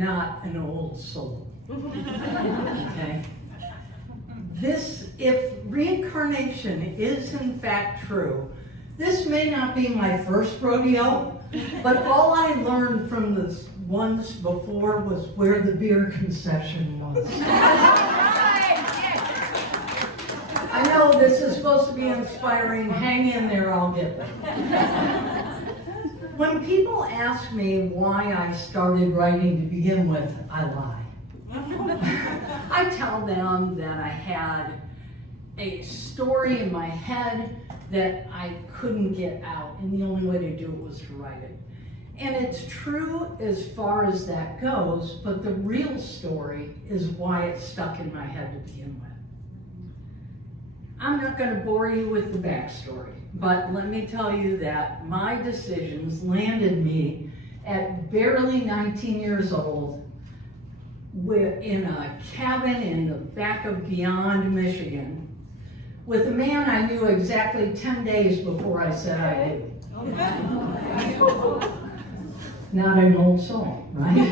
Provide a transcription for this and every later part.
not an old soul. Okay? If reincarnation is in fact true, this may not be my first rodeo, but all I learned from the ones before was where the beer concession was. I know this is supposed to be inspiring. Hang in there, I'll get there. When people ask me why I started writing to begin with, I lie. I tell them that I had a story in my head that I couldn't get out, and the only way to do it was to write it. And it's true as far as that goes, but the real story is why it stuck in my head to begin with. I'm not going to bore you with the backstory, but let me tell you that my decisions landed me at barely 19 years old in a cabin in the back of Beyond, Michigan, with a man I knew exactly 10 days before I said I did. Not an old soul, right?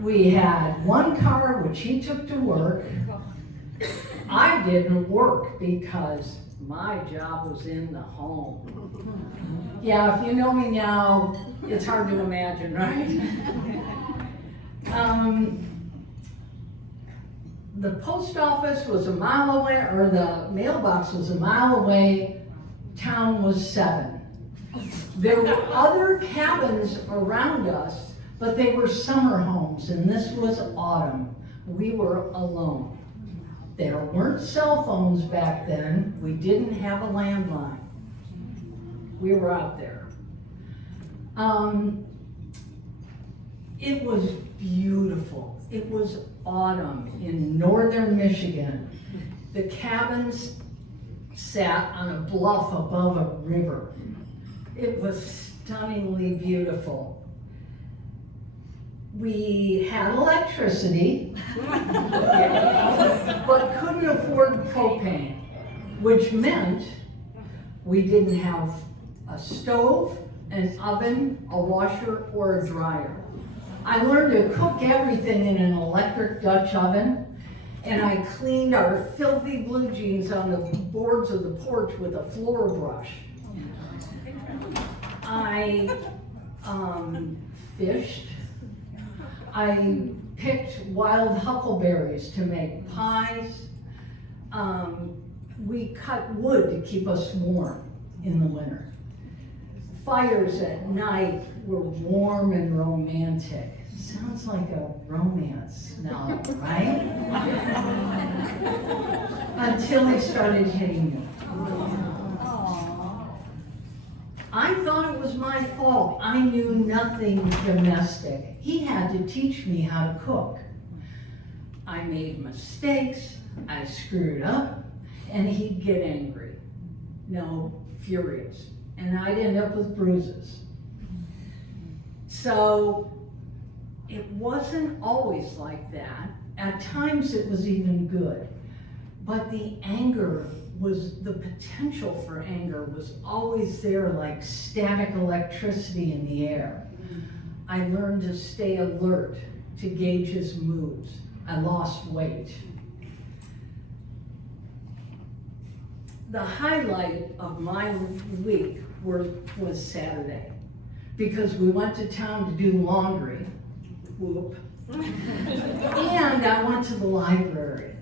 We had one car which he took to work. I didn't work because my job was in the home. Yeah, if you know me now, it's hard to imagine, right? The post office was a mile away, or the mailbox was a mile away. Town was 7. There were other cabins around us, but they were summer homes, and this was autumn. We were alone. There weren't cell phones back then. We didn't have a landline. We were out there. It was beautiful. It was autumn in northern Michigan. The cabins sat on a bluff above a river. It was stunningly beautiful. We had electricity, but couldn't afford propane, which meant we didn't have a stove, an oven, a washer, or a dryer. I learned to cook everything in an electric Dutch oven, and I cleaned our filthy blue jeans on the boards of the porch with a floor brush. I fished. I picked wild huckleberries to make pies. We cut wood to keep us warm in the winter. Fires at night were warm and romantic. Sounds like a romance novel, right? Until he started hitting me. I thought it was my fault. I knew nothing domestic. He had to teach me how to cook. I made mistakes, I screwed up, and he'd get angry. No, furious. And I'd end up with bruises. So it wasn't always like that. At times it was even good. But the anger the potential for anger was always there, like static electricity in the air. I learned to stay alert, to gauge his moods. I lost weight. The highlight of my week was Saturday, because we went to town to do laundry. Whoop. And I went to the library.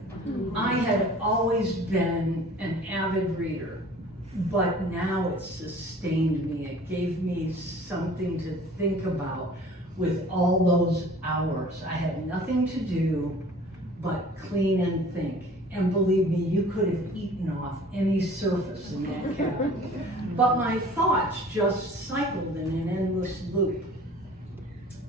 I had always been an avid reader, but now it sustained me. It gave me something to think about with all those hours. I had nothing to do but clean and think. And believe me, you could have eaten off any surface in that cabin. But my thoughts just cycled in an endless loop.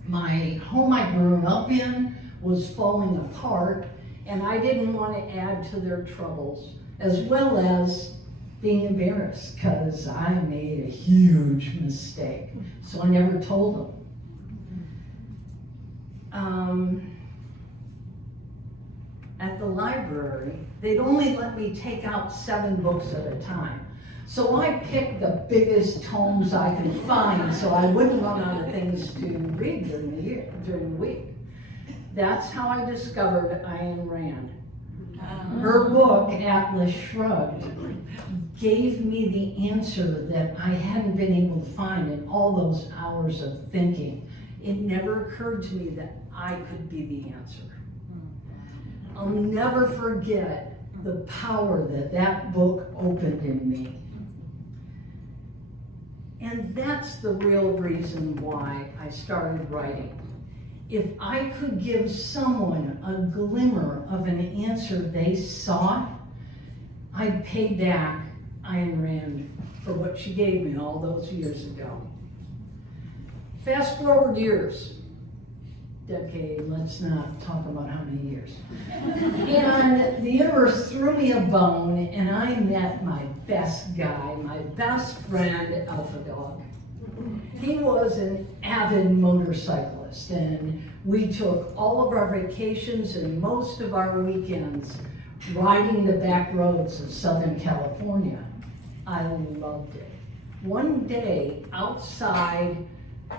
My home I'd grown up in was falling apart, and I didn't want to add to their troubles, as well as being embarrassed, because I made a huge mistake. So I never told them. At the library, they'd only let me take out 7 books at a time. So I picked the biggest tomes I could find so I wouldn't run out of things to read during the week. That's how I discovered Ayn Rand. Her book, Atlas Shrugged, gave me the answer that I hadn't been able to find in all those hours of thinking. It never occurred to me that I could be the answer. I'll never forget the power that book opened in me. And that's the real reason why I started writing. If I could give someone a glimmer of an answer they sought, I'd pay back Ayn Rand for what she gave me all those years ago. Fast forward years, decade, let's not talk about how many years. And the universe threw me a bone and I met my best guy, my best friend, Alpha Dog. He was an avid motorcyclist and we took all of our vacations and most of our weekends riding the back roads of Southern California. I loved it. One day outside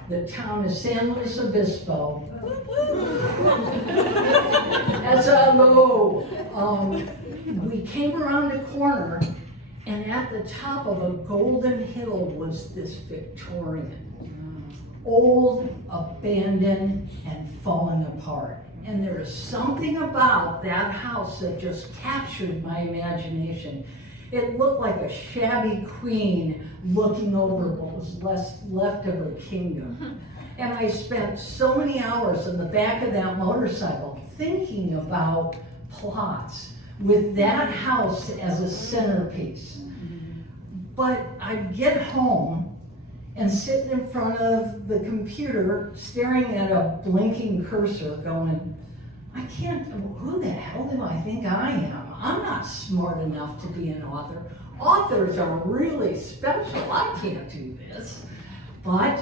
the town of San Luis Obispo, as I go, we came around a corner and at the top of a golden hill was this Victorian, old, abandoned, and falling apart. And there is something about that house that just captured my imagination. It looked like a shabby queen looking over what was left of her kingdom. And I spent so many hours in the back of that motorcycle thinking about plots with that house as a centerpiece. But I'd get home and sit in front of the computer staring at a blinking cursor going, who the hell do I think I am? I'm not smart enough to be an author. Authors are really special. I can't do this. But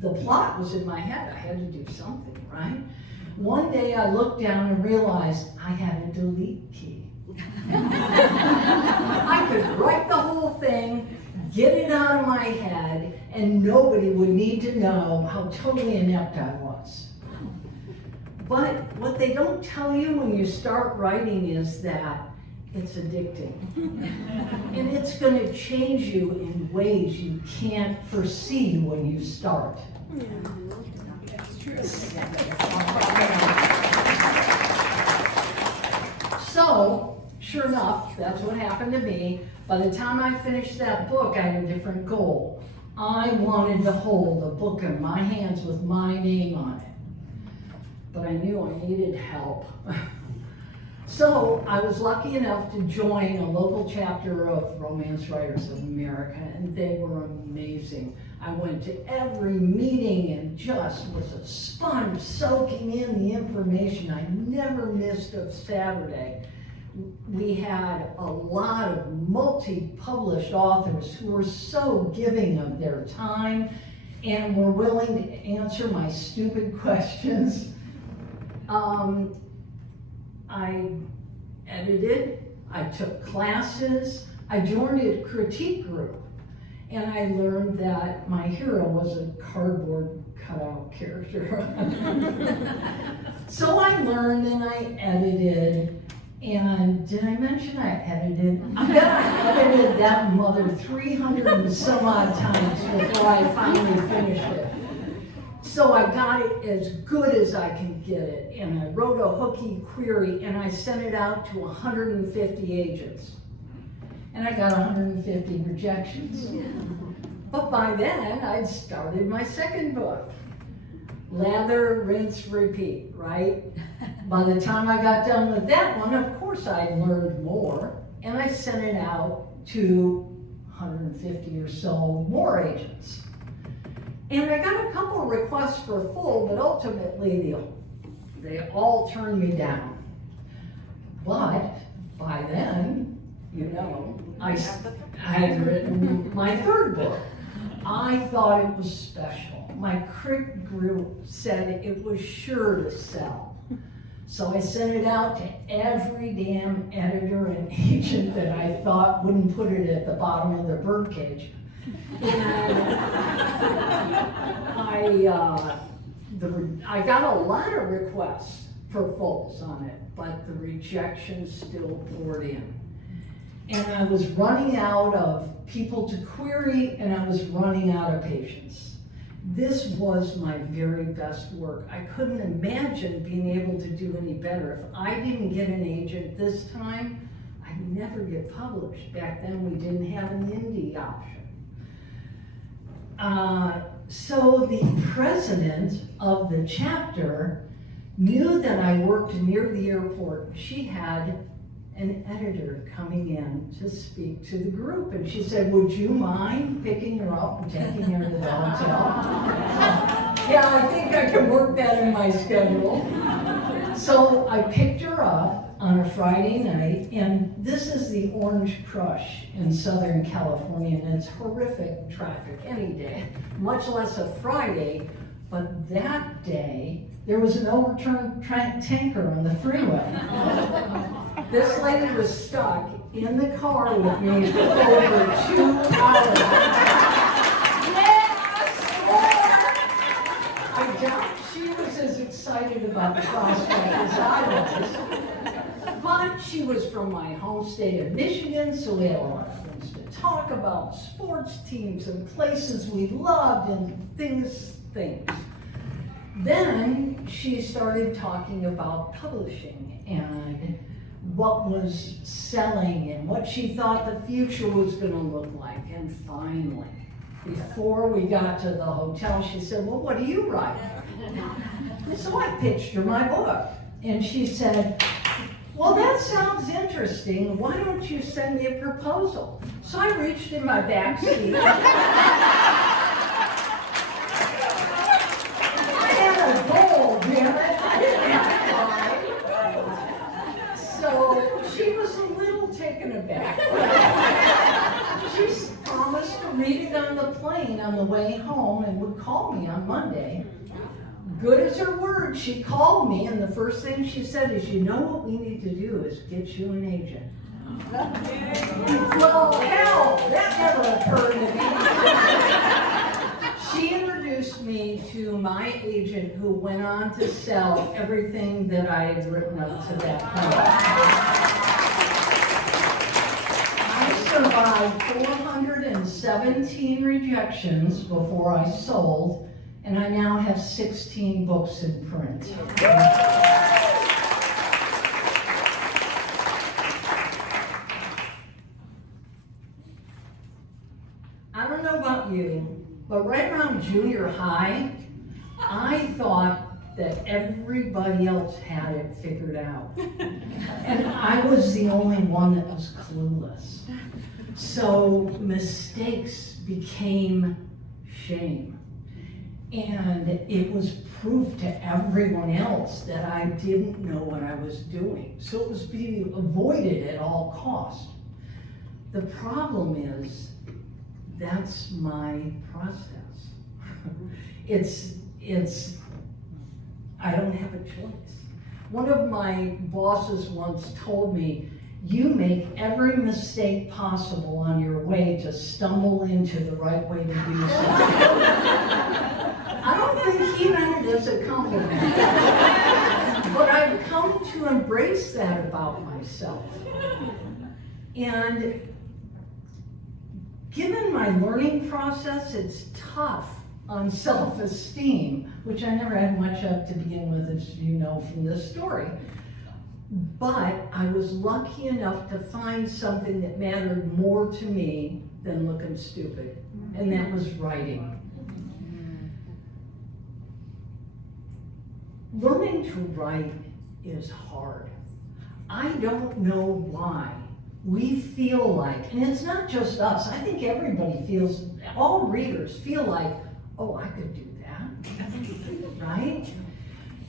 the plot was in my head. I had to do something, right? One day I looked down and realized I had a delete key. I could write the whole thing, get it out of my head, and nobody would need to know how totally inept I was. But what they don't tell you when you start writing is that it's addicting. And it's going to change you in ways you can't foresee when you start. That's true. So, sure enough, that's what happened to me. By the time I finished that book, I had a different goal. I wanted to hold a book in my hands with my name on it. But I knew I needed help. So I was lucky enough to join a local chapter of Romance Writers of America, and they were amazing. I went to every meeting and just was a sponge soaking in the information. I never missed a Saturday. We had a lot of multi-published authors who were so giving of their time and were willing to answer my stupid questions. I edited, I took classes, I joined a critique group, and I learned that my hero was a cardboard cutout character. So I learned and I edited, and did I mention I edited? I bet I edited that mother 300 and some odd times before I finally finished it. So I got it as good as I can get it, and I wrote a hooky query, and I sent it out to 150 agents. And I got 150 rejections. But by then, I'd started my second book. Lather, rinse, repeat, right? By the time I got done with that one, of course I learned more, and I sent it out to 150 or so more agents. And I got a couple of requests for full, but ultimately they all turned me down. But by then, you know, I had written my third book. I thought it was special. My critic group said it was sure to sell. So I sent it out to every damn editor and agent that I thought wouldn't put it at the bottom of their birdcage. And I got a lot of requests for folks on it, but the rejections still poured in. And I was running out of people to query, and I was running out of patience. This was my very best work. I couldn't imagine being able to do any better. If I didn't get an agent this time, I'd never get published. Back then we didn't have an indie option. So the president of the chapter knew that I worked near the airport. She had an editor coming in to speak to the group, and she said, would you mind picking her up and taking her to the hotel? Yeah, I think I can work that in my schedule. So I picked her up on a Friday night, and this is the Orange Crush in Southern California, and it's horrific traffic any day, much less a Friday, but that day, there was an overturned tanker on the freeway. This lady was stuck in the car with me for over 2 hours. Yes! I doubt she was as excited about the prospect as I was. But she was from my home state of Michigan, so we had a lot of things to talk about, sports teams and places we loved and things. Then she started talking about publishing and what was selling and what she thought the future was going to look like. And finally, before we got to the hotel, she said, well, what do you write? So I pitched her my book. And she said, well, that sounds interesting. Why don't you send me a proposal? So I reached in my back seat. So she was a little taken aback. She promised to read it on the plane on the way home and would call me on Monday. Good as her word, she called me, and the first thing she said is, you know what we need to do is get you an agent. Well, hell, that never occurred to me. She introduced me to my agent, who went on to sell everything that I had written up to that point. I survived 417 rejections before I sold, and I now have 16 books in print. I don't know about you, but right around junior high, I thought that everybody else had it figured out. And I was the only one that was clueless. So mistakes became shame. And it was proof to everyone else that I didn't know what I was doing. So it was being avoided at all costs. The problem is, that's my process. I don't have a choice. One of my bosses once told me, you make every mistake possible on your way to stumble into the right way to do something. I don't think he meant it as a compliment. But I've come to embrace that about myself. And given my learning process, it's tough on self-esteem, which I never had much of to begin with, as you know from this story. But I was lucky enough to find something that mattered more to me than looking stupid, and that was writing. Learning to write is hard. I don't know why we feel like, and it's not just us, I think everybody feels, all readers feel like, oh, I could do that, right?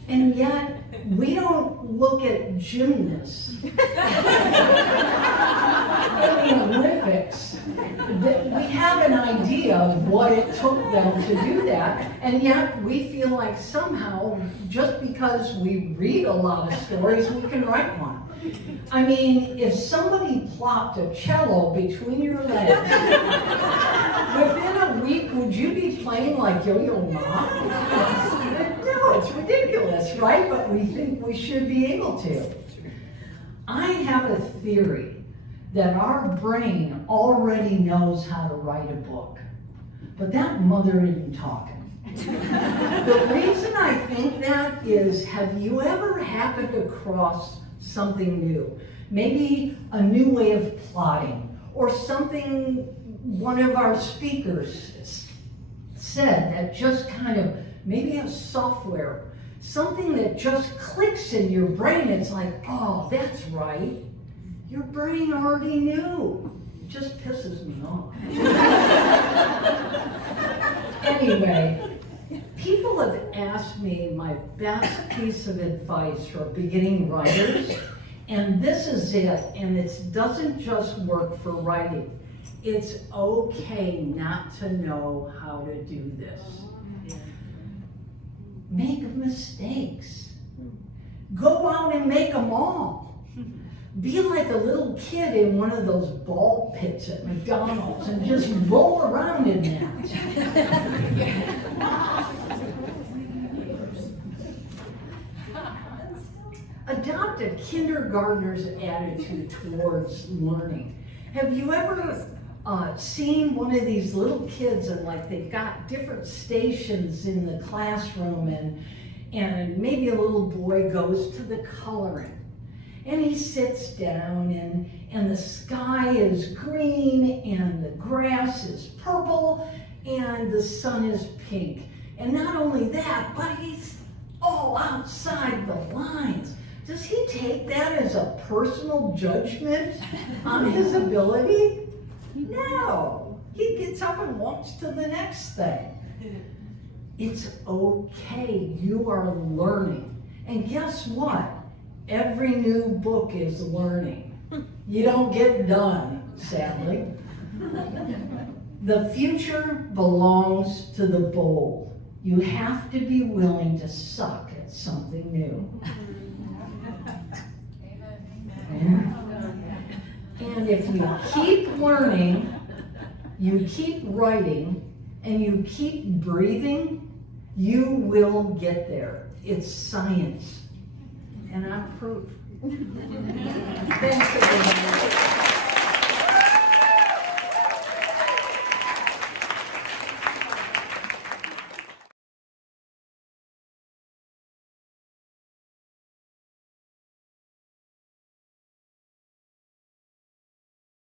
And yet, we don't look at gymnasts in the Olympics. We have an idea of what it took them to do that, and yet we feel like somehow, just because we read a lot of stories, we can write one. I mean, if somebody plopped a cello between your legs, within a week, would you be playing like Yo-Yo Ma? No, it's ridiculous, right? But we think we should be able to. I have a theory that our brain already knows how to write a book, but that mother isn't talking. The reason I think that is, have you ever happened across something new? Maybe a new way of plotting, or something one of our speakers said that just kind of, maybe a software, something that just clicks in your brain. It's like, oh, that's right. Your brain already knew. It just pisses me off. Anyway, people have asked me my best piece of advice for beginning writers, and this is it, and it doesn't just work for writing. It's okay not to know how to do this. Make mistakes. Go out and make them all. Be like a little kid in one of those ball pits at McDonald's and just roll around in that. Adopt a kindergartner's attitude towards learning. Have you ever seen one of these little kids, and like they've got different stations in the classroom, and maybe a little boy goes to the coloring, and he sits down, and the sky is green, and the grass is purple, and the sun is pink. And not only that, but he's all outside the lines. Does he take that as a personal judgment on his ability? No. He gets up and walks to the next thing. It's okay. You are learning. And guess what? Every new book is learning. You don't get done, sadly. The future belongs to the bold. You have to be willing to suck at something new. And if you keep learning, you keep writing, and you keep breathing, you will get there. It's science. And I'm proof. Thanks, everybody.